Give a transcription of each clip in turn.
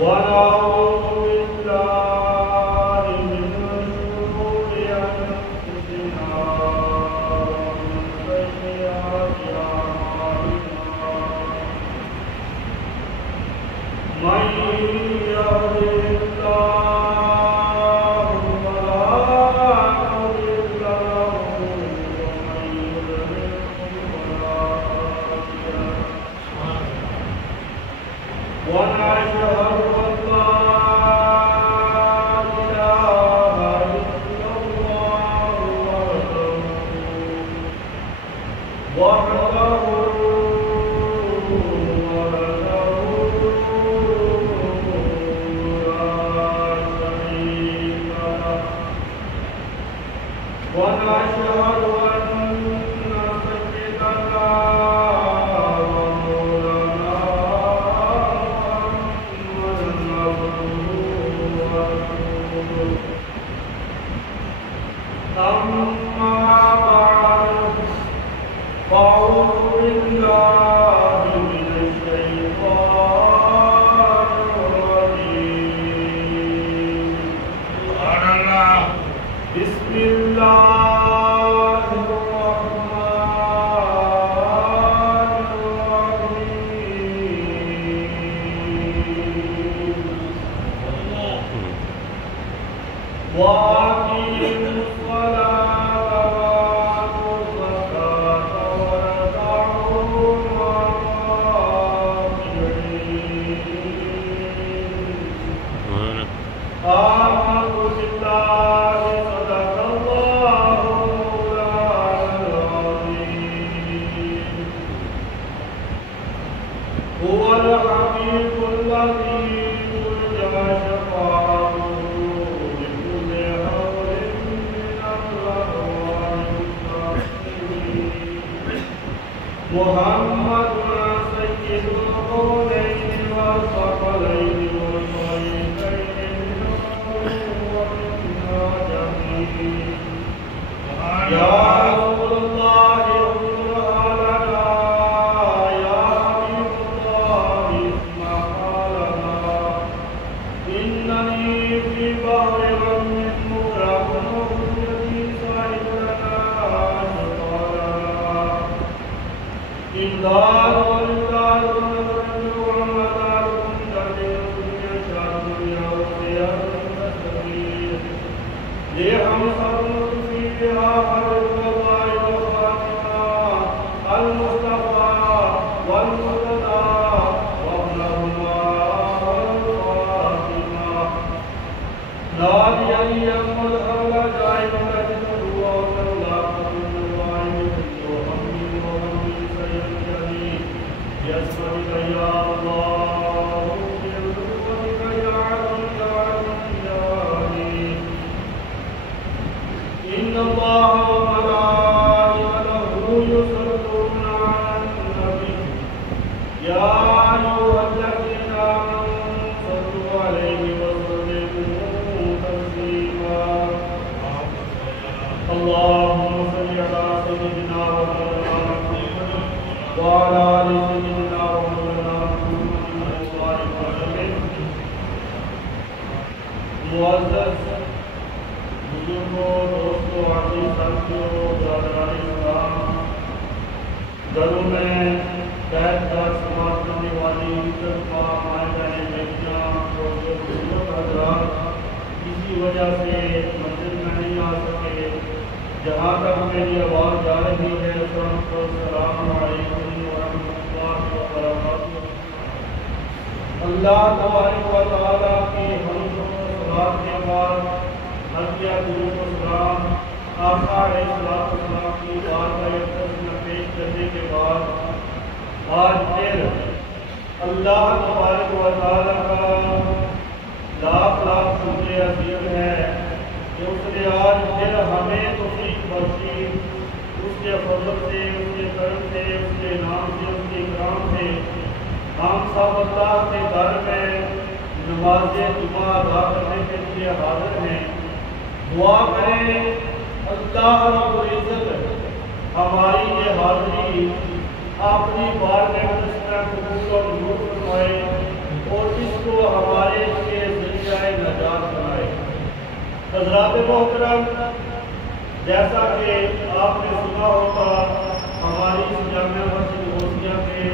ونعوذ بالله من شرور أنفسنا ومن سيئات أعمالنا من يهده الله فلا مضل له ومن يضلل فلا هادي له ونشهد أن لا إله إلا الله وحده ونشهد أن سيدنا ومولانا محمدا عبده ورسوله أما بعد فأعوذ بالله من الشيطان الرجيم بسم الله الرحمن الرحيم وأقيموا الصلاة وآتوا الزكاة واركعوا مع الراكعين آمنت بالله صدق الله مولانا العظيم هو الحبيب الذي ترجى شفاعته بكل هول من الأرواح الصالحين محمد سيد القولين والثقلين والطريقين يا رسول الله انظرها لنا يا حبيب الله اسمعها لنا إنني في بحر غم مغرق وحجتي صاحب لنا شقالا إمداد والإمداد ونصر ومداد تدير الدنيا شاد الدنيا والسيارة لهم صبر فيها حرب الله وخاتمة المصطفى والمرتضى وابنهما والفاطمة ناديا يمد أولى جائب لجنه وأولى قبل الوعيد وحمد وحمد سيد الجليل يسمعك يا الله برحمتك يا عظيم يا عظيم يا عليم إن الله وملائكته يصلون على النبي يا أيها الذين آمنوا صلوا عليه وسلموا تسليما اللهم صل على سيدنا ومولانا محمد وعلى آل سيدنا ومولانا محمد وبارك وسلم معزز بزرگوں دوستوں عزیز ساتھیوں برادران اسلام گھروں میں بیٹھ کر سماعت کرنے والی عزت ماں مائیں بہنیں بیٹیاں اور جو بزرگ حضرات کسی وجہ سے مسجد میں نہیں آ سکے جہاں تک میری آواز جا رہی ہے سب کو السلام علیکم ورحمۃ اللہ وبرکاتہ اللہ تبارک و تعالیٰ کی حمد و صلوات کے بعد حضرت درود و سلام آقا علیہ السلام کی بارگاہ اقدس میں پیش کرنے کے بعد آج پھر اللہ تبارک و تعالیٰ کا لاکھ لاکھ شکر عظیم ہے کہ اس نے آج پھر ہمیں توفیق بخشی اس کے فضل سے اس کے کرم سے اس کے نام سے اس کے اکرام سے ہم سب اللہ کے گھر میں نماز جمعہ ادا کرنے کے لیے حاضر ہیں دعا کریں اللہ رب العزت ہماری یہ حاضری اپنی بار میں قبول و منظور فرمائے اور اس کو ہمارے حضرات محترم، جیسا کہ آپ نے سنا ہوگا ہماری اس جامعہ مسجد غوثیہ کے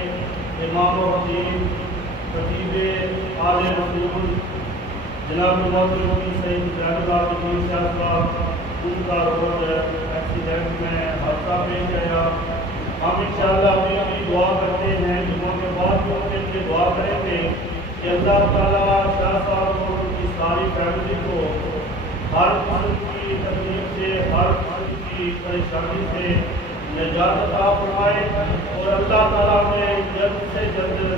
امام و خطیب آل رسول جناب محترم سید زین العابدین صاحب، ان کا روڈ ایکسیڈنٹ میں حادثہ پیش آیا۔ ہم انشاءاللہ ابھی دعا کرتے ہیں، جمعہ کے بعد جو ان کے دعا کریں گے کہ اللہ تعالیٰ شاہ صاحب اور ان کی ساری فیملی کو ہر قسم کی تکلیف سے، ہر قسم کی پریشانی سے نجات عطا فرمائے، اور اللہ تعالیٰ نے جلد سے جلد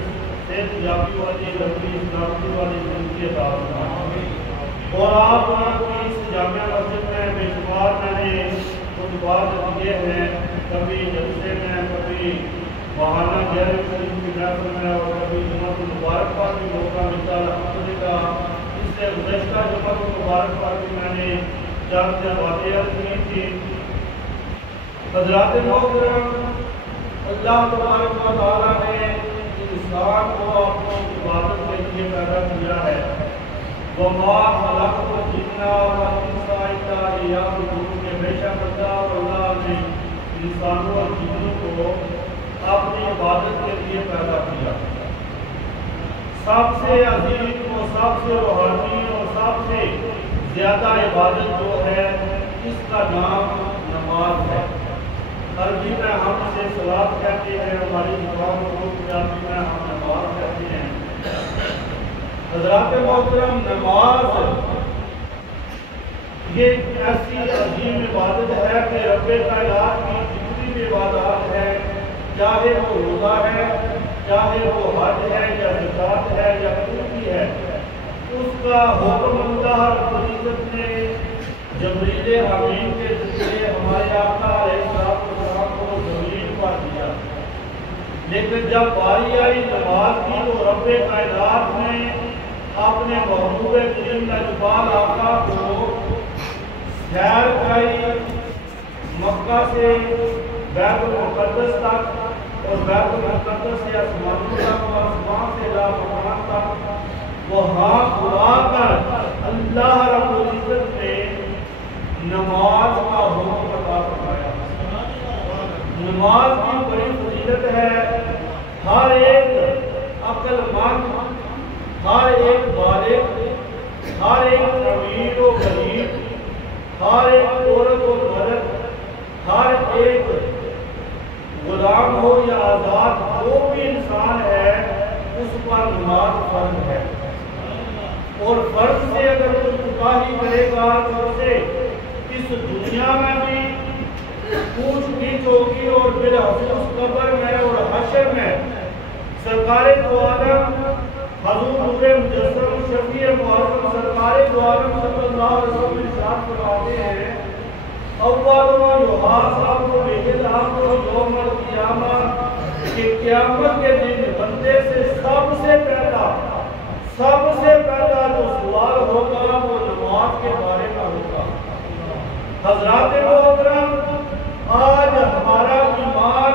صحت یابی والی لمبی سلامتی والی زندگی عطا فرمائے۔ اور آپ کی اس جامعہ مسجد میں بے شمار میں نے خطبات دیے ہیں، کبھی جلسے میں، کبھی ماہانہ غیر شریف کی محفل میں، اور کبھی جمعہ المبارک پر بھی موقع ملتا الحمدللہ۔ اس سے گزشتہ جمعہ المبارک پر بھی میں نے چند باتیں عرض کی تھی۔ حضرات محترم، اللہ تبارک و تعالیٰ نے انسان کو اپنی عبادت کے لیے پیدا کیا ہے۔ وَمَا خَلَقْتُ الْجِنَّ وَالْإِنسَ إِلَّا لِيَعْبُدُونِ، کہ بے شک اللہ نے انسانوں اور جنوں کو اپنی عبادت کے لیے پیدا کیا۔ سب سے عظیم اور سب سے روحانی اور سب سے زیادہ عبادت جو ہے، اس کا نام نماز ہے۔ عربی میں ہم اسے صلاۃ کہتے ہیں، ہماری زبان کو پنجابی میں ہم نماز کہتے ہیں۔ حضرات محترم، نماز یہ ایسی عظیم عبادت ہے کہ رب کائنات کی جتنی بھی عبادات ہے، چاہے وہ روزہ ہے، چاہے وہ حج ہے یا زکوٰۃ ہے یا کوئی بھی ہے، اس کا حکم اللہ رب العزت نے جبریل امین کے ذریعے ہمارے آقا علیہ السلام کو زمین پر دیا۔ لیکن جب باری آئی نماز کی تو رب کائنات نے اپنے محبوب کریم لجپال آقا کو سیر کرائی، مکہ سے بیت المقدس تک، اور بیت المقدس سے آسمان تک، اور آسمان سے لا مکان تک، وہاں خدا کر اللہ رب العزت نے نماز کا حکم عطا فرمایا۔ نماز کی بڑی فضیلت ہے۔ ہر ایک عقل مند، ہر ایک بالغ، ہر ایک امیر و غریب، ہر ایک عورت و مرد، ہر ایک غلام ہو یا آزاد، جو بھی انسان ہے اس پر نماز فرض ہے۔ اور فرض سے اگر کوئی کوتاہی کرے گا تو اسے اس دنیا میں بھی پوچھ گچھ ہوگی، اور بالخصوص قبر میں اور حشر میں سرکار دو عالم حضور نور مجسم شفیع معظم سرکار دو عالم صلی اللہ علیہ وسلم ارشاد فرماتے ہیں، اول یحاسب بہ العبد یوم القیامہ، کہ قیامت کے دن بندے سے سب سے پہلا جو سوال ہوگا وہ نماز کے بارے میں ہوگا۔ حضرات محترم، آج ہمارا ایمان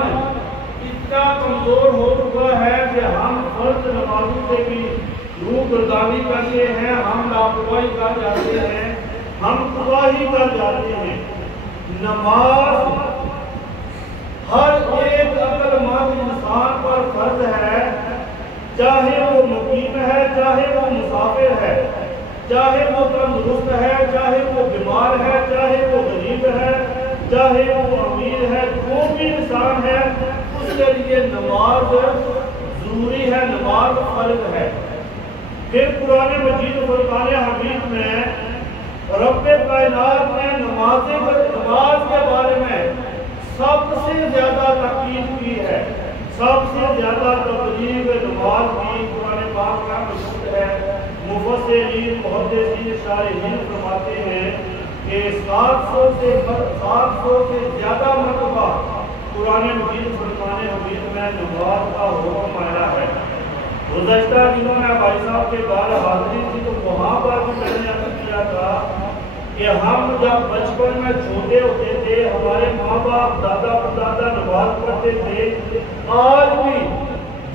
اتنا کمزور ہو چکا ہے کہ ہم فرض نمازوں سے بھی روگردانی کرتے ہیں، ہم لاپرواہی کر جاتے ہیں، ہم تباہی کر جاتے ہیں۔ نماز ہر ایک عقل مند انسان پر فرض ہے، چاہے وہ مقیم ہے، چاہے وہ مسافر ہے، چاہے وہ تندرست ہے، چاہے وہ بیمار ہے، چاہے وہ غریب ہے، چاہے وہ امیر ہے، جو بھی انسان ہے اس کے لیے نماز ضروری ہے، نماز فرض ہے۔ پھر قرآن مجید فرقان حمید میں رب کائنات نے نماز کے بارے میں سب سے زیادہ تاکید کی ہے، سب سے زیادہ تبلیغ نماز کی قرآن پاک میں موجود ہے۔ مفسرین محدثین شارحین فرماتے ہیں کہ 700 سے زیادہ مرتبہ قرآن مجید فرقان حمید میں نماز کا حکم آیا ہے۔ گزشتہ دنوں میں بھائی صاحب کے گھر حاضری تھی تو وہاں پر بھی میں نے عرض کیا تھا کہ ہم جب بچپن میں چھوٹے ہوتے تھے، ہمارے ماں باپ دادا پردادا نماز پڑھتے تھے۔ آج بھی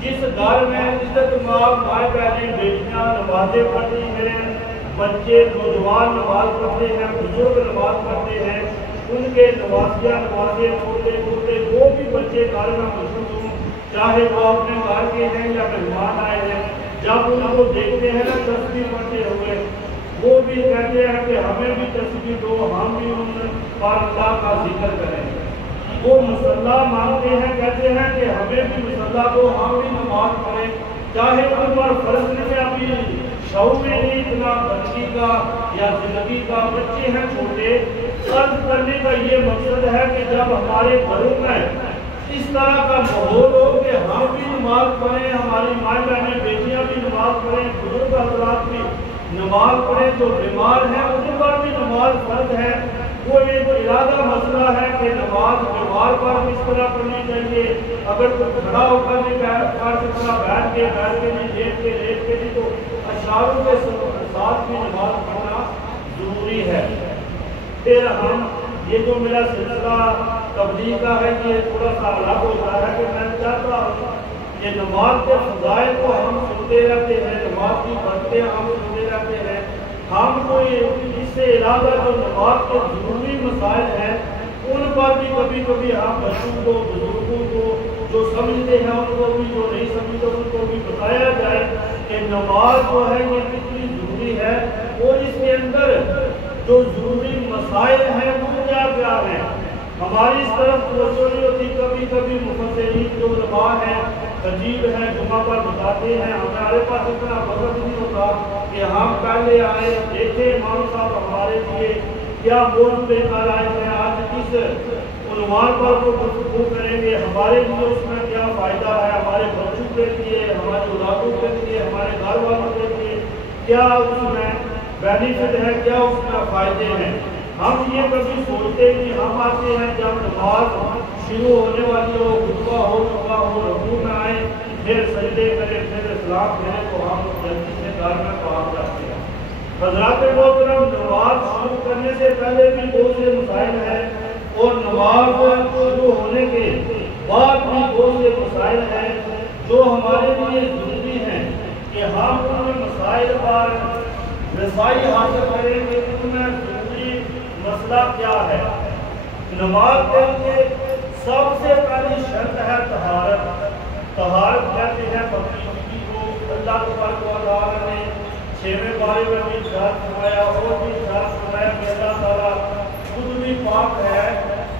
جس گھر میں عزت ماں بہنیں بیٹیاں نمازیں پڑھتی ہیں، بچے نوجوان نماز پڑھتے ہیں، بزرگ نماز پڑھتے ہیں، ان کے نوازیہ نوازے چھوٹے چھوٹے جو بھی بچے گھر میں موجود ہوں، چاہے وہ اپنے گھر کے ہیں یا مہمان آئے ہیں، جب ان کو دیکھتے ہیں نا تسبیح پڑھتے ہوئے، وہ بھی کہتے ہیں کہ ہمیں بھی تسبیح دو، ہم بھی ان پر اللہ کا ذکر کریں۔ وہ مصلی مانگتے ہیں، کہتے ہیں کہ ہمیں بھی مصلی دو، ہم بھی نماز پڑھیں، چاہے ان پر فرض نہیں، ابھی شعور میں نہیں اتنا بچی کا یا زندگی کا، بچے ہیں چھوٹے۔ عرض کرنے کا یہ مقصد ہے کہ جب ہمارے گھروں میں اس طرح کا ماحول ہو کہ ہم بھی نماز پڑھیں، ہماری مائیں بہنیں بیٹیاں بھی نماز پڑھیں، بزرگ حضرات بھی نماز پڑھیں، جو بیمار ہیں ان پر بھی نماز فرض ہے۔ وہ ایک ارادہ مسئلہ ہے کہ نماز بیمار پر کس طرح پڑھنی چاہیے، اگر کوئی کھڑا ہو کر نہیں پڑھ سکتا، بیٹھ کے نہیں، لیٹ کے نہیں، تو اشاروں کے ساتھ بھی نماز پڑھنا ضروری ہے۔ پھر ہم یہ جو میرا سلسلہ تبلیغ کا ہے یہ تھوڑا سا الگ ہوتا ہے کہ میں چاہتا ہوں کہ نماز کے فضائل کو ہم سنتے رہتے ہیں، نماز کی برکتیں ہم سنتے رہتے ہیں، ہم کوئی اس سے علاوہ جو نماز کے ضروری مسائل ہیں ان پر بھی کبھی کبھی ہم بچوں کو، بزرگوں کو، جو سمجھتے ہیں ان کو بھی، جو نہیں سمجھتے ان کو بھی بتایا جائے کہ نماز جو ہے یہ کتنی ضروری ہے، اور اس کے اندر جو ضروری مسائل ہیں وہ کیا کیا ہیں۔ ہماری اس طرف توجہ نہیں ہوتی، کبھی کبھی مفسرین جو علماء ہیں، عجیب ہیں، جمعہ پر بتاتے ہیں، ہمارے پاس اتنا وقت نہیں ہوتا کہ ہم پہلے آئے دیکھیں امام صاحب ہمارے لیے کیا موضوع لے کر آئے ہیں، آج کس عنوان پر وہ گفتگو کریں گے، ہمارے لیے اس میں کیا فائدہ ہے، ہمارے بچوں کے لیے، ہمارے اولادوں کے لیے، ہمارے گھر والوں کے لیے کیا اس میں بینیفٹ ہے، کیا اس میں فائدے ہیں۔ ہم یہ کبھی سوچتے نہیں، ہم آتے ہیں جب نماز شروع ہونے والی ہو، خطبہ ہو چکا ہو، رکوع میں آئیں، پھر سجدے کریں، پھر اسلام پھیریں، تو ہم جلدی سے گھر میں پہنچ جاتے ہیں۔ حضرات محترم، نماز شروع کرنے سے پہلے بھی بہت سے مسائل ہیں، اور نماز شروع ہونے کے بعد بھی بہت سے مسائل ہیں جو ہمارے لیے ضروری ہیں کہ ہم ان مسائل پر رسائی حاصل کریں کہ ان میں ضروری مسئلہ کیا ہے۔ نماز کے لیے سب سے پہلی شرط ہے طہارت۔ طہارت کہتے ہیں پاکیزگی کو۔ اللہ تبارک و تعالیٰ نے 6ویں پارے میں بھی ارشاد فرمایا اور بھی ارشاد فرمایا کہ اللہ تعالیٰ خود بھی پاک ہے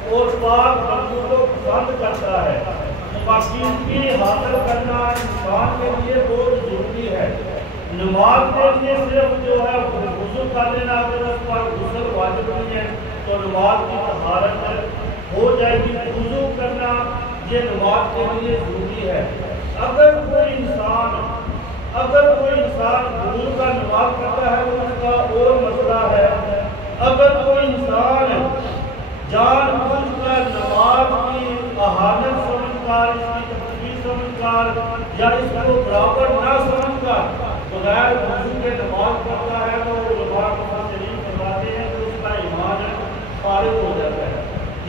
اور پاک بندوں کو پسند کرتا ہے۔ پاکیزگی حاصل کرنا انسان کے لیے بہت ضروری ہے۔ نماز کے لیے صرف جو ہے غسل کر لینا، اگر اس پر غسل واجب نہیں ہے تو نماز کی طہارت ہو جائے گی۔ وضو کرنا یہ نماز کے لیے ضروری ہے۔ اگر کوئی انسان غسل کا نماز کرتا ہے تو اس کا اور مسئلہ ہے۔ اگر کوئی انسان جان بوجھ کر نماز کی اہانت سمجھ کر، اس کی تقدیر سمجھ کر، یا اس کو برابر نہ سمجھ کر بغیر وضو کے نماز پڑھتا ہے تو علماء مفسرین فرماتے ہیں کہ اس کا ایمان خارج ہو جاتا ہے۔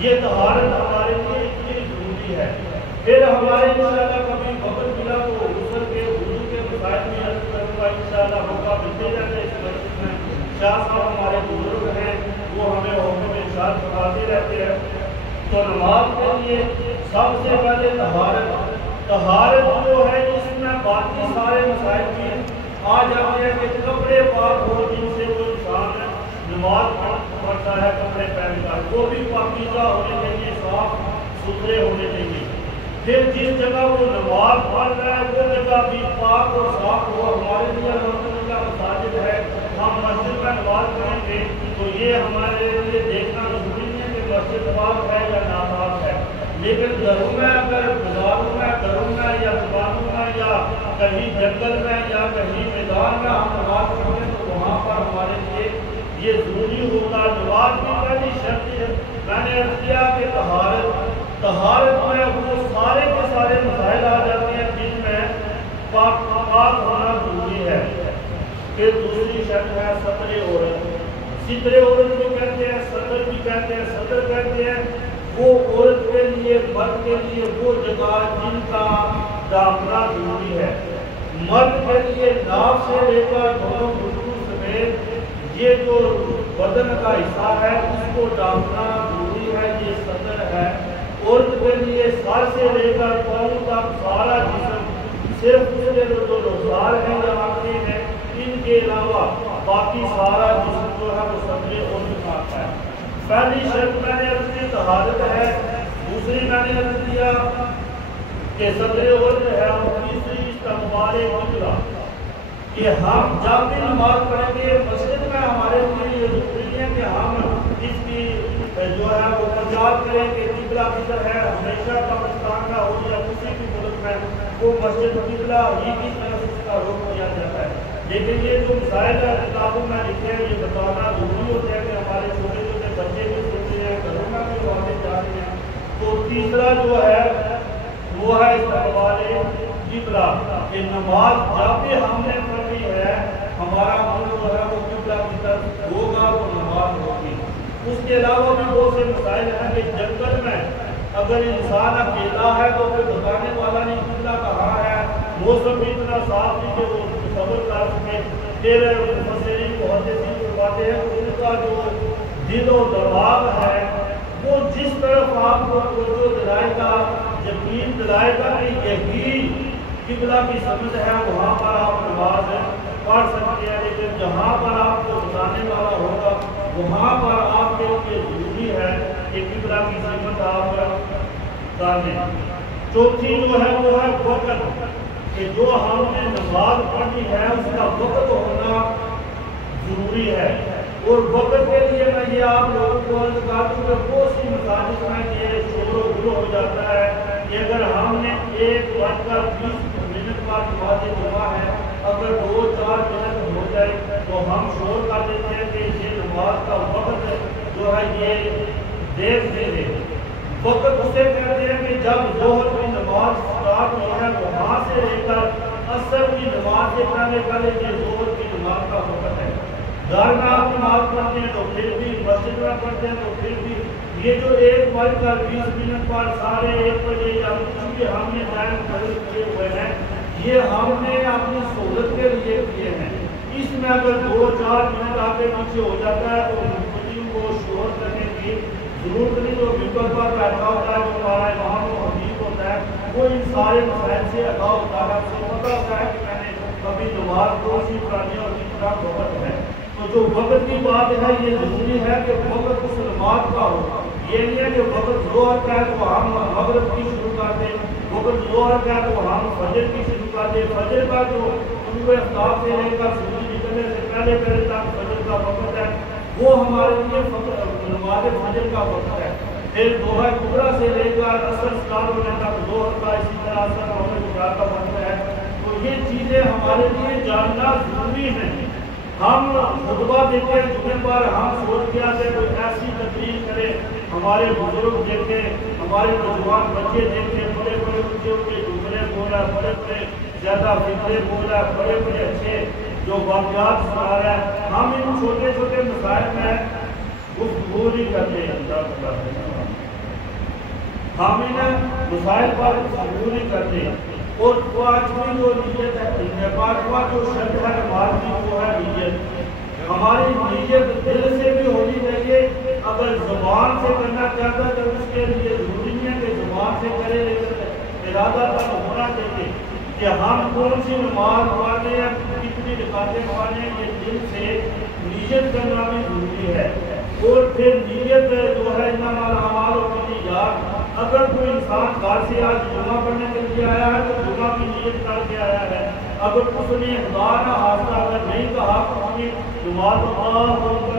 یہ طہارت ہمارے لیے اتنی ضروری ہے۔ پھر ہمارے انشاءاللہ کبھی وقت ملا تو غسل کے، وضو کے مسائل میں عرض کروں گا، انشاءاللہ موقع ملتے جاتا ہے۔ اس مسجد میں شاہ صاحب ہمارے بزرگ ہیں، وہ ہمیں حکم ارشاد فرماتے رہتے ہیں۔ تو نماز کے لیے سب سے پہلے طہارت جو ہے اس میں باقی سارے مسائل بھی آ جاتے ہیں کہ کپڑے پاک ہو جن سے وہ انسان نماز پڑھتا ہے، کپڑے پہن کر وہ بھی پاکیزہ ہونے چاہیے، صاف ستھرے ہونے چاہیے۔ پھر جس جگہ وہ نماز پڑھ رہا ہے وہ جگہ بھی پاک اور صاف ہو۔ ہمارے لیے الحمدللہ مساجد ہے، ہم مسجد میں نماز پڑھیں گے تو یہ ہمارے لیے دیکھنا ضروری نہیں ہے کہ مسجد پاک ہے یا ناپاک ہے، لیکن گھروں میں، اگر بازاروں میں، گھروں میں یا دکانوں میں یا کہیں جنگل میں یا کہیں میدان میں ہم نماز پڑھیں تو وہاں پر ہمارے لیے یہ ضروری ہوگا۔ نماز کی پہلی شرط میں نے عرض کیا کہ طہارت میں وہ سارے کے سارے مسائل آ جاتے ہیں جن میں پاک ہونا ضروری ہے۔ پھر دوسری شرط ہے ستر عورت۔ ستر عورت بھی کہتے ہیں، صدر بھی کہتے ہیں۔ صدر کہتے ہیں وہ عورت کے لیے، مرد کے لیے وہ جگہ جن کا ڈھانپنا ضروری ہے۔ مرد کے لیے ناف سے لے کر دونوں گھٹنوں سمیت یہ جو بدن کا حصہ ہے اس کو ڈھانپنا ضروری ہے، یہ صدر ہے۔ عورت کے لیے سر سے لے کر پاؤں تک سارا جسم، صرف اس کے جو روزگار ہیں یا آنکھیں ہیں ان کے علاوہ باقی سارا جسم جو ہے وہ صدر عورت کا آتا ہے۔ پہلی شرط میں نے عرض کی طہارت ہے، دوسری میں نے عرض کیا کہ صدر عورت ہے، اور تیسری استقبال قبلہ، کہ ہم جب بھی نماز پڑھیں گے مسجد میں ہمارے لیے یہ ضروری ہے کہ ہم اس کی جو ہے وہ پرچار کریں کہ قبلہ کدھر ہے۔ ہمیشہ پاکستان میں ہو یا کسی بھی ملک میں وہ مسجد قبلہ ہی کی طرف اس کا رخ کیا جاتا ہے، لیکن یہ جو مسائل کتابوں میں لکھے ہیں یہ بتانا ضروری ہوتا ہے کہ ہمارے چھوٹے چھوٹے بچے بھی سنتے ہیں، گھروں میں بھی آتے جاتے ہیں۔ تو تیسرا جو ہے وہ ہے استقبال قبلہ، کہ نماز جب بھی ہم نے پڑھی ہے ہمارا من جو ہے وہ قبلہ کی طرف ہوگا تو نماز ہوگی۔ اس کے علاوہ بھی بہت سے مسائل ہیں کہ جنگل میں اگر انسان اکیلا ہے تو پھر بتانے والا نہیں قبلہ کہاں ہے، موسم بھی اتنا صاف نہیں کہ وہ تصور کر سکے، پھر مفسرین محدثین فرماتے ہیں کہ ان کا جو دل و دماغ ہے وہ جس طرف آپ کو توجہ دلائے گا، یقین دلائے گا کہ یہی قبلہ کی سمجھ ہے، وہاں پر آپ نماز پڑھ سکتے ہیں، لیکن جہاں پر آپ کو بتانے والا ہوگا وہاں پر آپ کے لیے ضروری ہے کہ قبلہ کی سمجھ آپ جانیں۔ چوتھی جو ہے وہ ہے وقت، کہ جو ہم نے نماز پڑھنی ہے اس کا وقت ہونا ضروری ہے، اور وقت کے لیے میں یہ آپ لوگوں کو عرض کر دوں کہ بہت سی مساجد میں یہ شور و غل ہو جاتا ہے کہ اگر ہم نے 1:20 پر نماز جمعہ ہے، اگر 2-4 منٹ ہو جائے تو ہم شور کر دیتے ہیں کہ یہ نماز کا وقت جو ہے یہ دیر سے ہے۔ وقت اسے کہتے ہیں کہ جب ظہر کی نماز سٹارٹ ہو ہے وہاں سے لے کر عصر کی نماز سے پہلے پہلے یہ ظہر کی نماز کا وقت ہے۔ گھر میں آپ نماز پڑھتے ہیں تو پھر بھی، مسجد میں پڑھتے ہیں تو پھر بھی، یہ جو 1:20 پر سارے 1 بجے یا کچھ بھی ہم نے ٹائم مقرر کیے ہوئے ہیں یہ ہم نے اپنی سہولت کے لیے کیے ہیں۔ اس میں اگر 2-4 منٹ آگے پیچھے ہو جاتا ہے تو مقتدیوں کو شور کرنے کی ضرورت نہیں، جو ممبر پر بیٹھا ہوتا ہے جو ہمارا امام و حبیب ہوتا ہے وہ ان سارے مسائل سے آگاہ ہوتا ہے، اسے پتہ ہوتا ہے کہ میں نے کبھی نماز کو سی پڑھانی اور کس طرح وقت ہے۔ تو جو وقت کی بات ہے یہ ضروری ہے کہ وقت اس نماز کا ہو، یہ نہیں ہے کہ وقت ظہر کا ہے تو ہم مغرب کی شروع کر دیں، وقت ظہر کا ہے تو ہم فجر کی شروع کر دیں۔ فجر کا جو طلوع آفتاب سے لے کر سورج نکلنے سے پہلے پہلے تک فجر کا وقت ہے وہ ہمارے لیے نماز فجر کا وقت ہے۔ پھر ضحیٰ کبریٰ سے لے کر عصر سٹارٹ ہونے تک ظہر کا، اسی طرح عصر ہونے کا وقت ہے۔ تو یہ چیزیں ہمارے لیے جاننا ضروری ہیں۔ ہم خطبہ دیتے ہیں جمعے پر، ہم سوچ کے آتے ہیں کوئی ایسی تقریر کرے، ہمارے بزرگ دیکھیں، ہمارے نوجوان بچے دیکھیں، بڑے بڑے اونچے اونچے جملے بولا، بڑے بڑے زیادہ فکرے بولا، بڑے بڑے اچھے جو واقعات سنا رہا ہے، ہم ان چھوٹے چھوٹے مسائل میں گفتگو نہیں کرتے ہیں، ہم ان مسائل پر گفتگو نہیں کرتے۔ اور پانچویں جو نیت ہے، پانچواں جو شرط ہے نماز کی وہ ہے نیت۔ ہماری نیت دل سے بھی ہونی چاہیے، اگر زبان سے کرنا چاہتا ہے تو اس کے لیے ضروری نہیں ہے کہ زبان سے کرے، لیکن ارادہ تک ہونا چاہیے کہ ہم کون سی نماز پڑھنے ہیں، کتنی رکعتیں پڑھنے ہیں، یہ دل سے نیت کرنا بھی ضروری ہے۔ اور پھر نیت جو ہے انما الاعمال بالنیات، اگر کوئی انسان گھر سے آج جمعہ پڑھنے کے لیے آیا ہے تو جمعہ کی نیت کر کے آیا ہے، اگر اس نے خدا نہ خواستہ اگر نہیں کہا تو اپنی نماز اللہ اکبر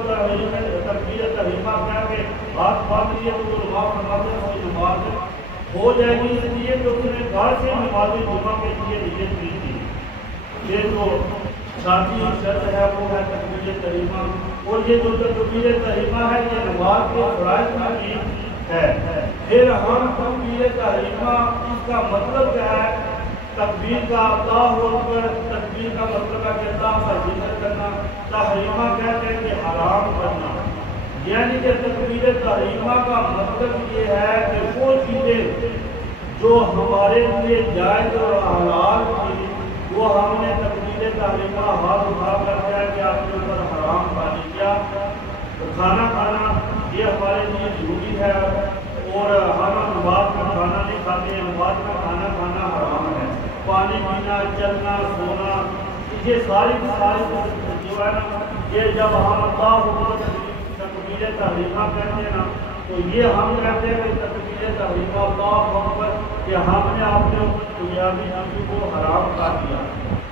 تکبیر تحریمہ کہہ کے ہاتھ باندھ لیے تو وہ نماز فرماتے ہیں اس کی نماز ہو جائے گی، اس لیے کہ اس نے گھر سے نماز جمعہ کے لیے نیت کی تھی۔ یہ جو ساتھی شرط ہے وہ ہے تکبیر تحریمہ، اور یہ جو تکبیر تحریمہ ہے یہ نماز کے فرائض میں بھی ہے۔ پھر ہم تکبیر تحریمہ اس کا مطلب کیا ہے؟ تکبیر کا اللہ اکبر، تکبیر کا مطلب ہے کہ اللہ کا ذکر کرنا، تحریمہ کہتے ہیں کہ حرام کرنا، یعنی کہ تکبیر تحریمہ کا مطلب یہ ہے کہ وہ چیزیں جو ہمارے لیے جائز اور حلال تھی وہ ہم نے تکبیر تحریمہ ہاتھ اٹھا کر کیا کہ آپ کے اوپر حرام پانی کھانا کھانا یہ ہمارے لیے ضروری ہے، اور ہم نماز کا کھانا نہیں کھاتے ہیں، نماز کا کھانا کھانا حرام ہے۔ پانی پینا، چلنا، سونا، یہ ساری جو ہے نا، یہ جب ہم اللہ تکبیر تحریمہ کہتے ہیں نا، تو یہ ہم کہتے ہیں کہ تکبیر تحریمہ اللہ اکبر، کہ ہم نے اپنے دنیاوی چیزوں کو حرام کر دیا۔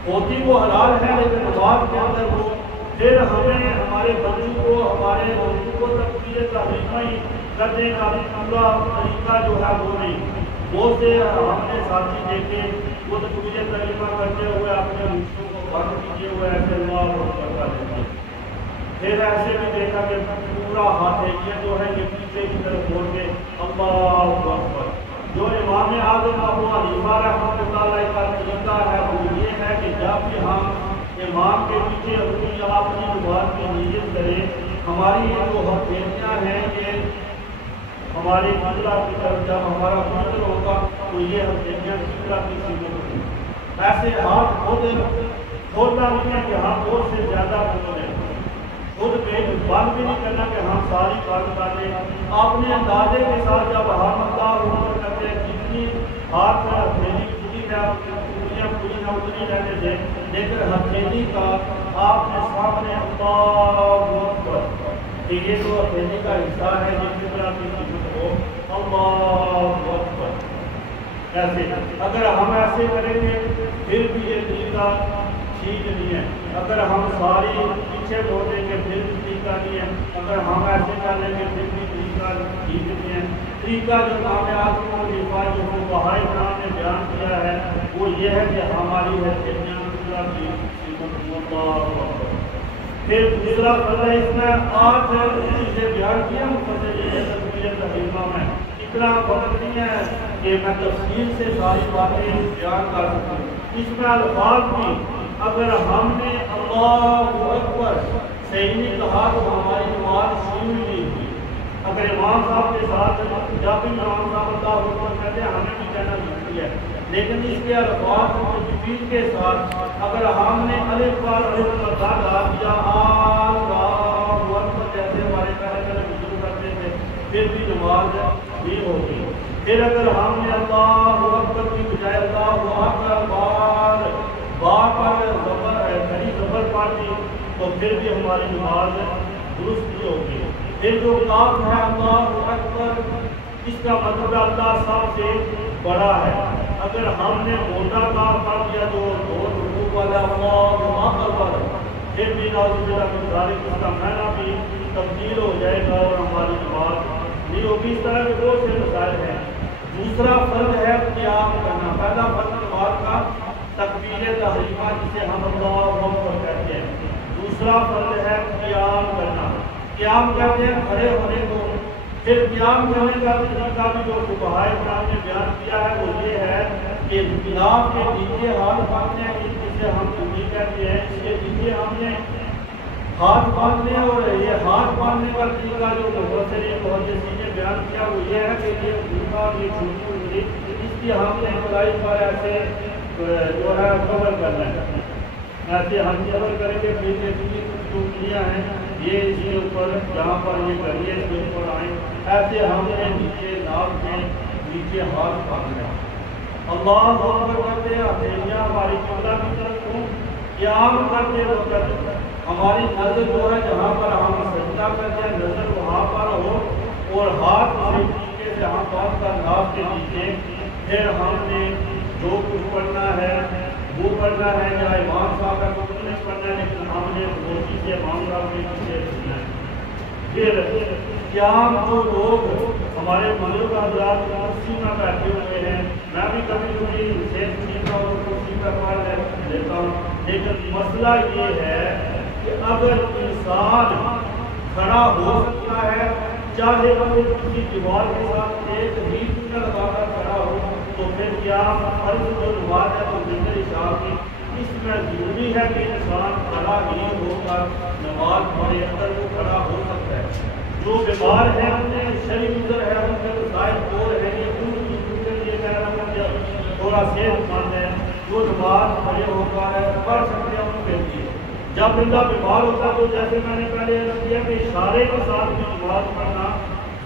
ہوتی وہ حلال ہے لیکن نماز کے اندر وہ، پھر ہمیں ہمارے بچوں کو، ہمارے بچوں کو تکبیر تحریمہ ہی کرنے کا پورا طریقہ جو ہے وہ نہیں۔ بہت سے ہم نے ساتھی دیکھے وہ تکبیر تحریمہ کرتے ہوئے اپنے بچوں کو بند کیے ہوئے ایسے اللہ اکبر کر دیتے۔ پھر ایسے بھی دیکھا کہ پورا ہاتھ یہ جو ہے یہ پیچھے کی طرف موڑ کے اللہ اکبر۔ جو امام اعظم ابو حنیفہ رحمۃ اللہ علیہ کا طریقہ ہے وہ یہ ہے کہ جب بھی ہم امام کے پیچھے اپنی نماز کی نیت کریں، ہماری یہ جو ہتھیلیاں ہیں یہ ہمارے قبلہ کی طرف جب ہمارا منتر ہوگا تو یہ ہتھیلیاں قبلہ کی سمت ہوگی۔ ایسے ہاتھ کھولنا نہیں ہے کہ ہم دو سے زیادہ کھولیں، خود پہ بند بھی نہیں کرنا کہ ہم ساری بند کر لیں۔ اپنے اندازے کے ساتھ جب ہم اللہ اکبر کرتے ہیں، جتنی ہاتھ میں ہتھیلی پوری ہے انگلیاں پوری نہ اتنی رہنے دیں، لیکن ہتھیلی کا آپ نے سامنے اللہ اکبر، کہ یہ جو ہتھیلی کا حصہ ہے جس کی طرح کی سمت ہو اللہ اکبر۔ ایسے اگر ہم ایسے کریں گے پھر بھی یہ طریقہ ٹھیک نہیں ہے۔ اگر ہم ساری پیچھے چھوڑ دیں گے پھر بھی طریقہ نہیں ہے۔ اگر ہم ایسے کر لیں گے پھر بھی طریقہ ٹھیک نہیں ہے۔ طریقہ جو کامیاب کو نفاذ جو بہائی قرآن نے بیان کیا ہے وہ یہ ہے کہ ہماری ہتھیلیاں قبلہ کی سمت اللہ۔ پھر دوسرا فرض ہے، اس میں 8 چیزیں بیان کیا مفسرین تکبیر تحریمہ میں، اتنا وقت نہیں ہے کہ میں تفصیل سے ساری باتیں بیان کر سکوں۔ اس میں الفاظ بھی اگر ہم نے اللہ اکبر صحیح نہیں کہا تو ہماری نماز شروع نہیں ہوئی۔ اگر امام صاحب کے ساتھ جب بھی امام صاحب اللہ اکبر کہتے ہیں ہمیں بھی کہنا ضروری ہے، لیکن اس کے الفاظ تجوید کے ساتھ اگر ہم نے الف بار ڈال دیا اللہ اکبر جیسے ہمارے پہلے بزرگ کرتے تھے پھر بھی نماز نہیں ہوگی۔ پھر اگر ہم نے اللہ اکبر کی بجائے اللہ اکبر بار پر کھڑی زبر پڑھ دی تو پھر بھی ہماری نماز درست نہیں ہوگی۔ پھر جو کاف ہے اللہ اکبر، اس کا مطلب اللہ سب سے بڑا ہے۔ اگر ہم نے موٹا کاف پڑھ دیا تو رکوع والا اللہ اکبر، پھر بھی نعوذ باللہ من ذالک اس کا معنی بھی تبدیل ہو جائے گا اور ہماری نماز نہیں ہوگی۔ اس طرح کے بہت سے مسائل ہیں۔ دوسرا فرض ہے قیام کرنا۔ پہلا فرض نماز کا تکبیر تحریمہ جسے ہم اللہ اکبر کہتے ہیں۔ دوسرا فرض ہے قیام کرنا۔ قیام کہتے ہیں کھڑے ہونے کو۔ پھر قیام کرنے کا طریقہ بھی جو فقہائے کرام نے بیان کیا ہے وہ یہ ہے کہ ناف کے نیچے ہاتھ باندھنے ہیں، جسے ہم چنی کہتے ہیں، اس کے نیچے ہم نے ہاتھ باندھنے، اور یہ ہاتھ باندھنے کا طریقہ جو مفسرین محدثین نے بیان کیا وہ یہ ہے کہ یہ گھٹنا اور یہ چھوٹی انگلی اس کی ہم نے کلائی پر ایسے جو ہے کور کرنا ہے، ایسے ہم کور کریں گے۔ پھر یہ جو انگلیاں ہیں یہ اس کے اوپر جہاں پر یہ کریے اس کے اوپر آئیں، ایسے ہم نے نیچے ناف کے نیچے ہاتھ باندھنا ہے۔ اللہ اکبر کرتے ہیں، ہتھیلیاں ہماری قبلہ کی طرف ہوں۔ قیام کرتے وقت ہماری نظر جو ہے جہاں پر ہم سجدہ کرتے ہیں نظر وہاں پر ہو، اور ہاتھ اسی طریقے سے ہم باندھ کر ناف کے نیچے پھر ہم نے جو کچھ پڑھنا ہے وہ پڑھنا ہے، یا امام صاحب کا کچھ نہیں پڑھنا ہے لیکن ہم نے موٹی سے امام صاحب کے پیچھے رکھنا ہے۔ پھر قیام جو لوگ ہمارے بزرگ حضرات کرسی میں بیٹھے ہوئے ہیں، میں بھی کبھی کبھی صحت ٹھیک اور کرسی پر پڑھ لیتا ہوں، لیکن مسئلہ یہ ہے کہ اگر انسان کھڑا ہو سکتا ہے چاہے وہ کسی دیوار کے ساتھ ایک ہی چکر لگا کر کھڑا ہو تو پھر کیا فرض جو نماز ہے تو ذکر عشاء کی اس میں ضروری ہے کہ انسان کھڑا ہی ہو کر نماز پڑھے اگر وہ کھڑا ہو سکتا ہے۔ جو بیمار ہیں انہیں شرعی عذر ہے، ان کے مسائل دور ہے، یہ ان کے لیے کہہ رہا ہوں تھوڑا صحت مند ہے جو نماز پڑھے ہو کر پڑھ سکتے ہیں ان کے لیے۔ جب بندہ بیمار ہوتا تو جیسے میں نے پہلے عرض کیا کہ اشارے کے ساتھ بھی نماز پڑھنا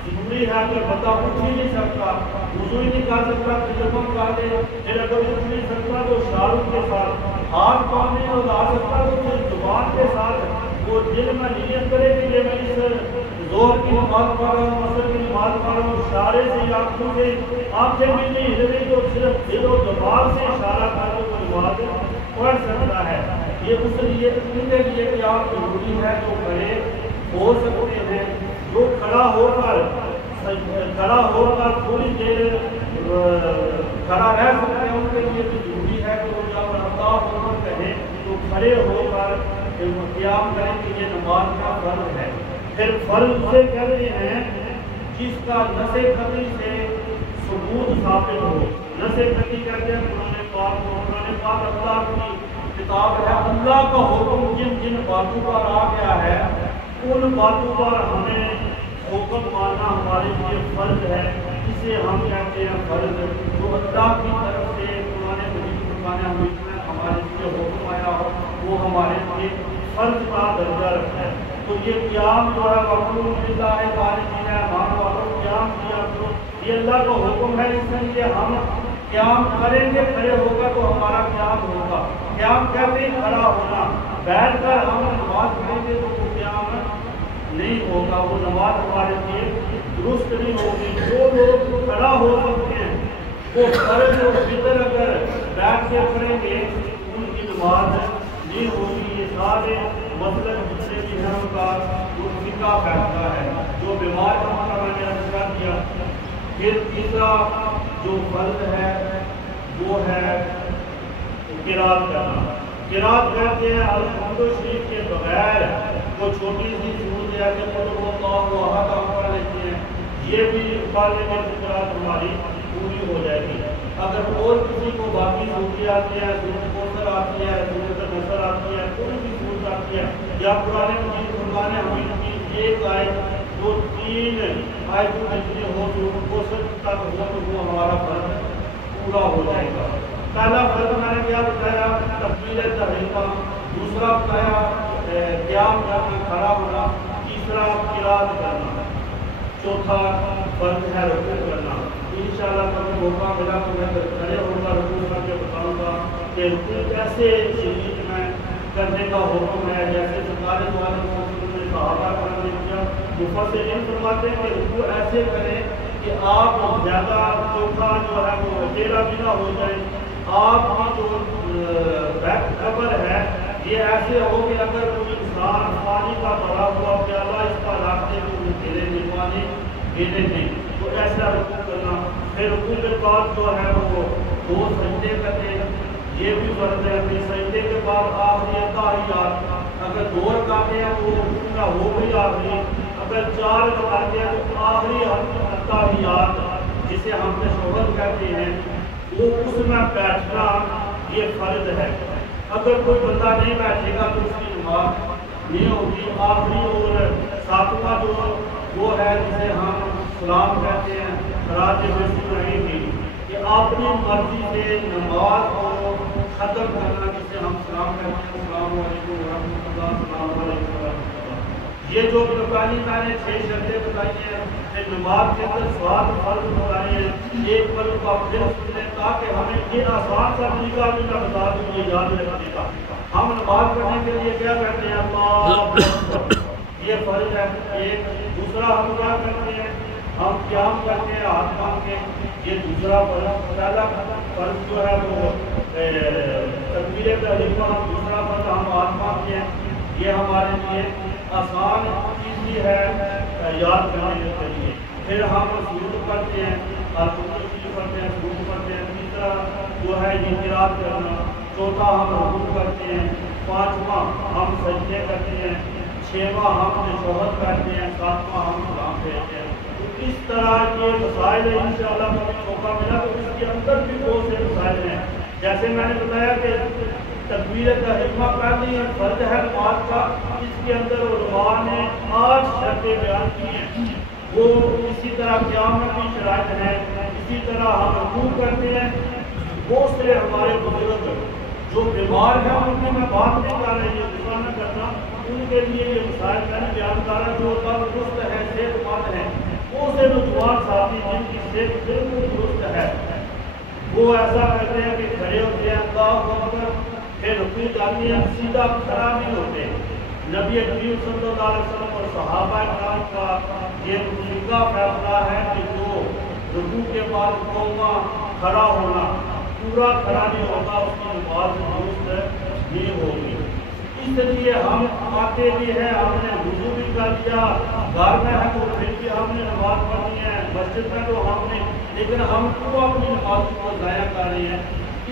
ضروری ہے. اگر بندہ اٹھ ہی نہیں سکتا, وضو ہی نہیں کر سکتا, تیمم کر دے, پھر اگر اٹھ نہیں سکتا تو اشاروں کے ساتھ, ہاتھ پاؤں نہیں اڑا سکتا تو پھر زبان کے ساتھ وہ دل میں نیت کرے کہ یہ میں اس زور کی نماز پڑھ رہا ہوں, عصر کی نماز پڑھ رہا ہوں, اشارے سے آنکھوں سے آنکھیں بھی نہیں ہل رہی تو صرف دل و دماغ سے اشارہ کر کے وہ نماز پڑھ سکتا ہے. یہ اس لیے ان کے لیے کہ آپ ضروری ہے جو کھڑے ہو سکتے ہیں, جو کھڑا ہو کر تھوڑی دیر کھڑا رہ سکتے ہیں, ان کے لیے بھی ضروری ہے کہ وہ جب اللہ ہو کہیں تو کھڑے ہو کر قیام کریں کہ یہ نماز کا فرض ہے. پھر فرض سے کہتے ہیں جس کا نص قطعی سے ثبوت ثابت ہو. نص قطعی کہتے ہیں قرآن پاک کو. قرآن پاک اللہ کی کتاب ہے, اللہ کا حکم جن جن باتوں پر آ گیا ہے ان باتوں پر ہمیں حکم ماننا ہمارے لیے فرض ہے. اسے ہم کہتے ہیں فرض. جو اللہ کی طرف سے قرآن مجید فرقان حمید میں ہمارے لیے حکم آیا ہو وہ ہمارے لیے فرض کا درجہ رکھتا ہے. تو یہ قیام جو ہے وقوع اللہ ہے بارکی ہے, مان والوں قیام کیا کرو, یہ اللہ کا حکم ہے. اس لیے ہم قیام کریں گے کھڑے ہوگا تو ہمارا قیام ہوگا. قیام کہتے ہی کھڑا ہونا, بیٹھ کر ہم نماز پڑھیں گے تو وہ قیام نہیں ہوگا, وہ نماز ہمارے لیے درست نہیں ہوگی. جو لوگ کھڑا ہو سکتے ہیں وہ فرض و فطر اگر بیٹھ کے پڑھیں گے ان کی نماز نہیں ہوگی. یہ سارے مسلک جتنے بھی ہیں ان کا فقہ فیصلہ ہے. جو بیمار ہمارا میں نے ارشاد کیا. پھر تیسرا جو فرض ہے وہ ہے قرات کرنا. قرات کہتے ہیں الحمد شریف کے بغیر وہ چھوٹی سی سورت ہے کہ قل هو اللہ احد ہم پڑھ لیتے ہیں, یہ بھی پڑھنے میں قرات ہماری پوری ہو جائے گی. اگر اور کسی کو باقی سورتیں آتی ہیں, سورت کوثر آتی ہے, سورت نصر آتی ہے, کوئی بھی سورت آتی ہے, یا قرآن مجید فرقان حمید کی ایک آیت جو 3 آیتوں میں ہو سورت کوثر تک ہو تو وہ ہمارا فرض پورا ہو جائے گا. پہلا فرض میں نے کیا بتایا تکبیر تحریمہ, دوسرا بتایا قیام کرنا کھڑا ہونا, تیسرا قرات کرنا, چوتھا فرض ہے رکوع کرنا. انشاءاللہ کبھی موقع ملا تو میں کھڑے ہو کر رکوع کر کے بتاؤں گا کہ رکوع کیسے شریعت میں کرنے کا حکم ہے. جیسے سرکار دو عالم نے صحابہ کرام نے کیا, مفسرین فرماتے ہیں کہ رکوع ایسے کریں کہ آپ زیادہ چوکھا جو ہے وہ اکیلا بھی نہ ہو جائیں. آپ کی جو بیک کور ہے یہ ایسے ہو کہ اگر کوئی انسان پانی کا بھرا ہوا پیالہ اس کا رکھ دے تو وہ گرے نہیں, پانی گرے نہیں, تو ایسا رکوع کرنا. پھر رکوع کے بعد جو ہے وہ 2 سجدے کرتے ہیں, یہ بھی فرض ہے. پھر سجدے کے بعد آخری تحیات, اگر 2 رکعتیں ہیں تو رکوع کا ہو بھی آخری, اگر 4 رکعتیں ہیں تو آخری تحیات جسے ہم تشہد کہتے ہیں وہ اس میں بیٹھنا یہ فرض ہے. اگر کوئی بندہ نہیں بیٹھے گا تو اس کی نماز نہیں ہوگی. آخری اور 7واں جو وہ ہے جسے ہم سلام کہتے ہیں, خراج مسجد رہے گی کہ اپنی مرضی سے نماز کو ختم کرنا جسے ہم سلام کہتے ہیں, السلام علیکم ورحمۃ اللہ, السلام علیکم ورحمۃ اللہ. یہ جو پہلی میں نے 6 شرطیں بتائی ہیں, پھر نماز کے اندر سوال فرض بتائے ہیں, ایک فرض کا پھر سن لیں تاکہ ہمیں یہ آسان سا طریقہ بھی میں بتا دوں یہ یاد رکھنے کا. ہم نماز پڑھنے کے لیے کیا کہتے ہیں, اللہ اکبر, یہ فرض ہے ایک. دوسرا ہم کیا کرتے ہیں, ہم قیام کرتے ہیں ہاتھ باندھ کے, یہ دوسرا فرض. پہلا فرض جو ہے وہ تکبیر تحریمہ, دوسرا فرض ہم ہاتھ باندھتے ہیں. یہ ہمارے لیے آسان چیز ہے یاد کرنے کے لیے. پھر ہم سجود کرتے ہیں, الحمد کرتے ہیں, سجود کرتے ہیں. تیسرا جو ہے یہ قرات کرنا. چوتھا ہم رکوع کرتے ہیں. 5واں ہم سجدے کرتے ہیں. 6واں ہم تشہد کرتے ہیں. 7واں ہم سلام پھیرتے ہیں. تو اس طرح کے مسائل ہیں. انشاءاللہ کبھی موقع ملا تو اس کے اندر بھی بہت سے مسائل ہیں. جیسے میں نے بتایا کہ تکبیر تحریمہ پہلی فرض ہے نماز کا, اس کے اندر علماء نے 8 شرطیں بیان کی ہیں. وہ اسی طرح قیام میں بھی شرائط ہیں. اسی طرح ہم رکوع کرتے ہیں. بہت سے ہمارے بزرگ جو بیمار ہیں ان کی میں بات نہیں کر رہی ہے، غصہ نہ کرنا، ان کے لیے یہ مسائل کا نہیں بیان کر رہا، جو تندرست ہے، صحت مند ہے، وہ سے نوجوان ساتھی جن کی صحت بالکل درست ہے، وہ ایسا کرتے ہیں کہ کھڑے ہوتے ہیں اللہ اکبر، پھر رکوع جاتے ہیں، سیدھا کھڑا نہیں ہوتے۔ نبی کریم صلی اللہ علیہ وسلم اور صحابہ کرام کا یہ طریقہ فیصلہ ہے کہ جو رکوع کے بعد قوما کھڑا ہونا، پورا کھڑا نہیں ہوگا، اس کی نماز درست نہیں ہوگی۔ اس لیے ہم آتے بھی ہیں، ہم نے وضو بھی کر لیا، گھر میں ہے تو پھر بھی ہم نے نماز پڑھنی ہے، مسجد میں تو ہم نے، لیکن ہم کیوں اپنی نماز کو ضائع کر رہے ہیں؟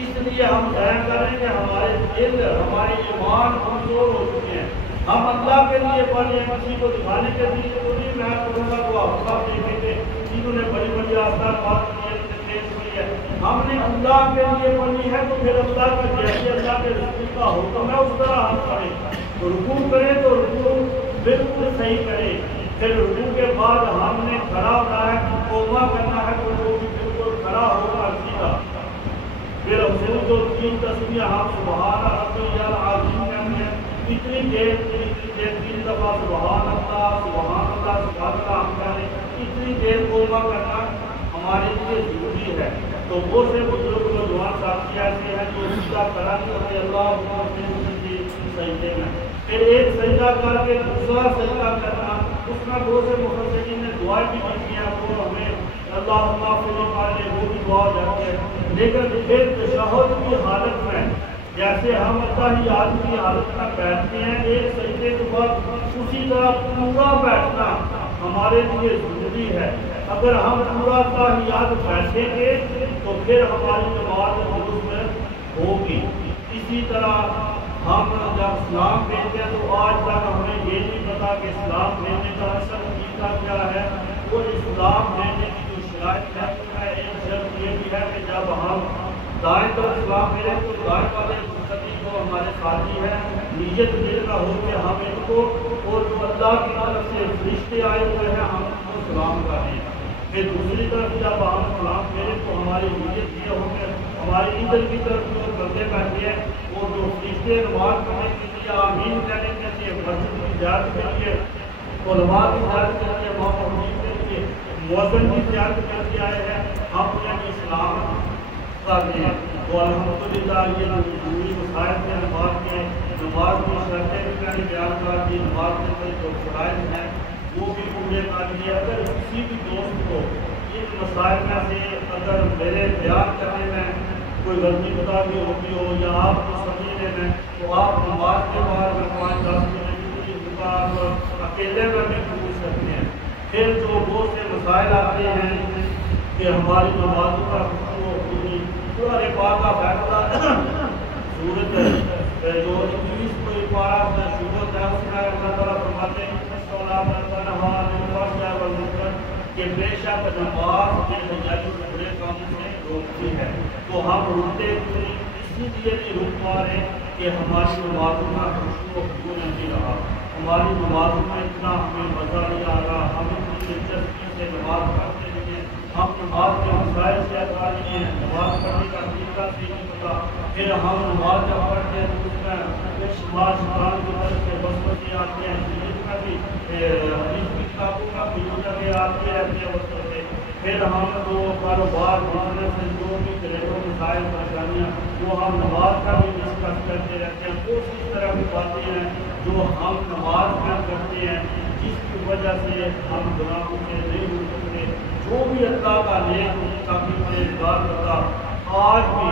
اس لیے ہم ضائع کر رہے ہیں کہ ہمارے دل، ہمارے ایمان کمزور ہو چکے ہیں۔ ہم اللہ کے لیے پڑھ رہے ہیں، کسی کو دکھانے کے لیے تو نہیں، میں پڑھوں گا تو آپ سب دیکھیں گے جنہوں نے بڑی بڑی آستان بات کی ہے، پیش کی ہے۔ ہم نے اللہ کے لیے پڑھنی ہے تو پھر اللہ کا جیسے اللہ کے رسول کا حکم ہے اس طرح ہم پڑھیں، رکوع کریں تو رکوع بالکل صحیح کریں، پھر رکوع کے بعد ہم نے کھڑا ہونا ہے، قوما کرنا ہے تو وہ بھی بالکل کھڑا ہوگا سیدھا۔ پھر حضور جو 3 تسبیح ہم سبحان ربی العظیم کہتے ہیں، اتنی دیر 3 دفعہ سبحان اللہ سبحان اللہ ہم کہیں، اتنی دیر قوما کرنا ہمارے لیے ضروری ہے۔ تو وہ سے بزرگ نوجوان ساتھی ایسے ہیں جو سیدھا کھڑا نہیں ہوتے، اللہ سجدے میں، پھر ایک سجدہ کر کے دوسرا سجدہ کرنا، اس میں دو سے مفسرین نے دعائیں بھی کی ہیں، وہ ہمیں اللہم اغفر لنا وہ بھی دعا جاتی ہے۔ لیکن پھر تشہد کی حالت میں جیسے ہم تحیات کی حالت میں بیٹھتے ہیں، ایک سجدے کے بعد اسی طرح پورا بیٹھنا ہمارے لیے ضروری ہے۔ اگر ہم پورا تحیات بیٹھیں گے تو پھر ہماری نماز درست ہوگی۔ اسی طرح ہم جب سلام بھیجتے ہیں تو آج تک ہمیں یہ نہیں پتا کہ سلام بھیجنے کا اصل طریقہ کیا ہے۔ وہ اسلام بھیجنے کی جو شرائط ہے، ایک شرط یہ بھی ہے کہ جب ہم دائیں طرف سلام بھیجیں تو دائیں والے ساتھی کو ہمارے ساتھی ہیں، نیت دل کا ہو کہ ہم ان کو اور جو اللہ کی طرف سے فرشتے آئے ہوئے ہیں ہم ان کو سلام کر رہے ہیں۔ پھر دوسری طرف جب ہم سلام پھیریں تو ہماری نیت یہ ہو کہ ہماری ادھر کی طرف جو بندے بیٹھے ہیں وہ جو فرشتے نماز پڑھنے کے لیے آمین کہنے کے لیے، مسجد کی زیارت کے لیے، علماء کی زیارت کے لیے، محمد کے لیے، مؤذن کی زیارت کے لیے آئے ہیں، ہم انہیں بھی سلام کر رہے ہیں۔ تو الحمدللہ یہ ضروری مسائل کے نماز کی شرطیں بھی میں نے بیان کر دی، نماز کے جو فرائض ہیں وہ بھی پورے کر لیے۔ اگر کسی بھی دوست کو ان مسائل میں سے اگر میرے بیان کرنے میں کوئی غلطی بتا بھی ہوتی ہو یا آپ کو سمجھنے میں، تو آپ نماز کے بعد میں 5-10 منٹ کی آپ اکیلے میں بھی پوچھ سکتے ہیں۔ پھر جو بہت سے مسائل آتے ہیں کہ ہماری نمازوں کا سورہ پاک کا فیصلہ سورت جو 21 کوئی پارہ سورت ہے اس میں اللہ تعالیٰ فرماتے ہیں کہ بے شک نماز بے حجائی برے کاموں سے روکتی ہے۔ تو ہم روکتے اسی لیے نہیں روک پا رہے کہ ہماری نمازوں میں خشوع و خضوع نہیں رہا، ہماری نمازوں میں اتنا ہمیں مزہ نہیں آ رہا، ہم اتنی دلچسپی سے نماز پڑھتے نہیں ہیں، ہم نماز کے مسائل سے آگاہ نہیں ہیں، نماز پڑھنے کا طریقہ سے نہیں پتا، پھر ہم نماز جب پڑھتے ہیں تو اس میں شمار شیطان کی طرف سے وسوسے آتے ہیں، جس میں بھی حدیث کی کتابوں میں بھی جگہ آتے رہتے ہیں وسوسے۔ پھر ہم جو کاروبار بزنس سے جو بھی گھریلو مسائل پریشانیاں وہ ہم نماز کا بھی ڈسکس کرتے رہتے ہیں۔ وہ اس طرح کی باتیں ہیں جو ہم نماز میں کرتے ہیں جس کی وجہ سے ہم گناہوں سے نہیں رک سکتے۔ جو بھی اللہ کا نیک کافی پرہیزگار بندہ آج بھی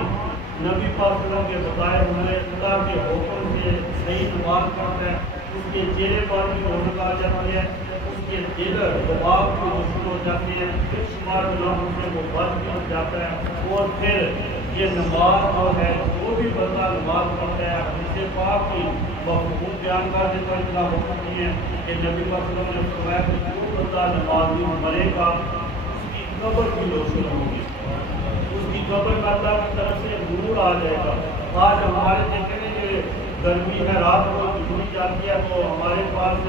نبی پاک صلی اللہ علیہ وسلم کے بتائے ہوئے اللہ کے حکم سے صحیح نماز پڑھتا ہے، اس کے چہرے پر بھی رونق آ جاتی ہے، اس کے دل دماغ بھی روشن ہو جاتے ہیں، پھر شمار گناہوں سے وہ بچ بھی ہو جاتا ہے۔ اور پھر یہ نماز جو ہے جو بھی بندہ نماز پڑھتا ہے حدیث پاک کی مفہوم بیان کر دیتا ہے، اتنا حکم نہیں ہے کہ نبی پاک صلی اللہ علیہ وسلم نے فرمایا کہ جو بندہ نمازی مرے گا اس کی قبر بھی روشن ہوگی، اس کی قبر میں اللہ کی طرف سے نور آ جائے گا۔ آج ہمارے دیکھنے کہ گرمی ہے، رات کو بجلی جاتی ہے تو ہمارے پاس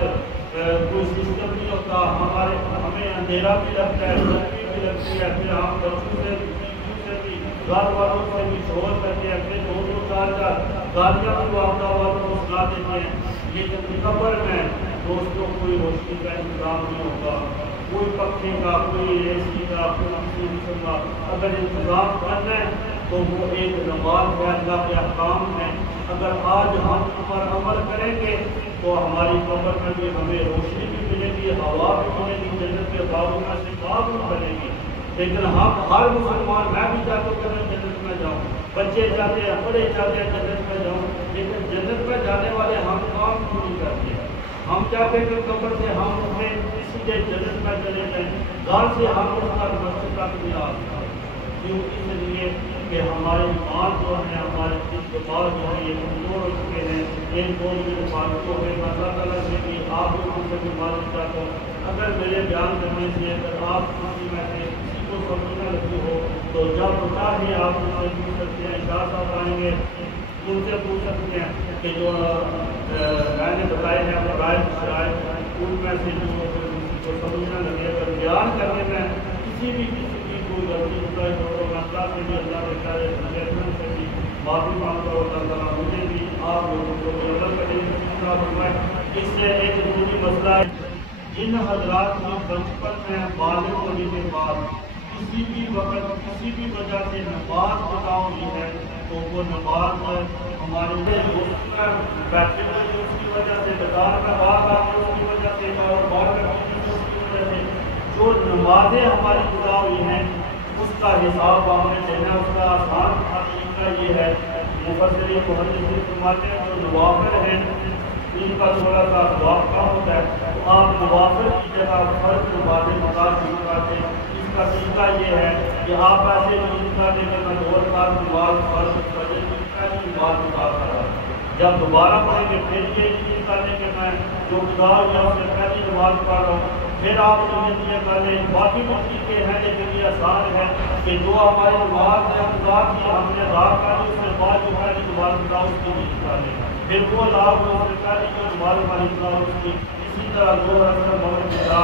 کوئی سسٹم نہیں ہوتا، ہمیں اندھیرا بھی لگتا ہے، گرمی بھی لگتی ہے، پھر ہم بچوں سے بھی گھر والوں سے بھی شور کرتے ہیں، پھر 2-2 گالیاں بھی واقعہ والوں کو سنا دیتے ہیں، لیکن قبر میں دوستوں کوئی روشنی کا انتظام نہیں ہوگا، کوئی پنکھے کا، کوئی اے سی کا، کوئی کسی قسم کا اگر انتظام کرنا ہے تو وہ ایک نماز ہے، اللہ کے احکام ہے۔ اگر آج ہم پر عمل کریں گے تو ہماری قبر میں بھی ہمیں روشنی بھی ملے گی، ہوا بھی ملے گی، جنت کے باغوں میں سے باغ بھی بنے گی۔ لیکن ہم ہر مسلمان، میں بھی چاہتا ہوں کہ میں جنت میں جاؤں، بچے چاہتے ہیں، بڑے چاہتے ہیں جنت میں جاؤں، لیکن جنت میں جانے والے ہم کام کیوں نہیں کرتے؟ ہم چاہتے ہیں کہ قبر سے ہم اٹھیں سیدھے جنت میں چلے جائیں، گھر سے ہم اس کا مسجد تک نہیں آ سکتے، کیوں؟ اس لیے کہ ہمارے ایمان جو ہیں، ہمارے اعتبار جو ہیں، یہ کمزور ہو چکے ہیں، ان کو بھی فالتو ہے۔ میں اللہ تعالیٰ سے بھی آپ لوگوں سے بھی معلوم چاہتا ہوں، اگر میرے بیان کرنے سے اگر آپ کسی میں سے کسی کو سمجھ نہ لگی ہو تو جب چاہے آپ ان سے پوچھ سکتے ہیں، شاہ صاحب آئیں گے ان سے پوچھ سکتے ہیں کہ جو میں نے بتائے ہیں فرائض شرائط، ان میں سے جو کسی کو سمجھ نہ لگے، اگر بیان کرنے میں کسی بھی کوئی غلطی ہوتا ہے تو اللہ سے بھی، اللہ کے پیارے نبی سے بھی معافی مانگتا ہوں، اللہ تعالیٰ مجھے بھی آپ لوگوں کو بھی عمل کریں۔ اس سے ایک ضروری مسئلہ ہے، جن حضرات کی بچپن میں بالغ ہونے کے بعد کسی بھی وقت کسی بھی وجہ سے نماز قضا ہوئی ہے تو وہ نماز ہمارے لیے بیٹھے ہوئے جو اس کی وجہ سے بازار میں باہر آتے اس کی وجہ سے اور باہر میں اس کی وجہ سے جو نمازیں ہماری قضا ہوئی ہیں اس کا حساب ہم نے دینا، اس کا آسان طریقہ یہ ہے، مفسرین محدثین فرماتے ہیں جو نوافل ہیں ان کا تھوڑا سا ثواب کم ہوتا ہے، تو آپ نوافل کی جگہ فرض نمازیں مقاصد شروع کرتے ہیں۔ اس کا طریقہ یہ ہے کہ آپ ایسے نیند کرتے کہ میں 2 رکعت نماز فرض فجر کی پہلی نماز ادا کر رہا ہوں، جب دوبارہ پڑھیں گے پھر یہ نیند کرنے کہ میں جو خدا یا اس سے پہلی نماز پڑھ رہا ہوں، پھر آپ نیت کر لیں۔ باقی مٹی کے ہیں لیکن یہ آسان ہے کہ جو ہماری نماز ہے خدا کی ہم نے ادا کر لی، اس کے بعد جو پہلی نماز خدا اس کی نیت کر لیں، پھر وہ اللہ کو اس سے پہلی جو نماز ہماری خدا اس کی، اسی طرح جو رسم مغرب خدا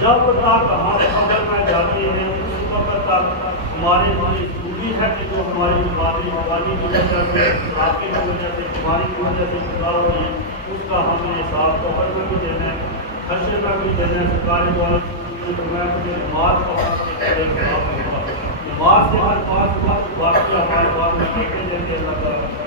جب تک ہم قبر میں جاتے ہیں اس وقت تک ہمارے لیے ضروری ہے کہ جو ہماری نمازیں قربانی کی وجہ سے، راکی کی وجہ سے، قربانی کی وجہ سے خدا ہو رہی ہے، اس کا ہم نے حساب قبر میں بھی دینا ہے، حشر میں بھی دینا ہے۔ سرکار دوارا فرمایا کہ نماز نماز سے ہر 5 وقت باقی ہمارے بعد میں دیتے ہیں اللہ تعالیٰ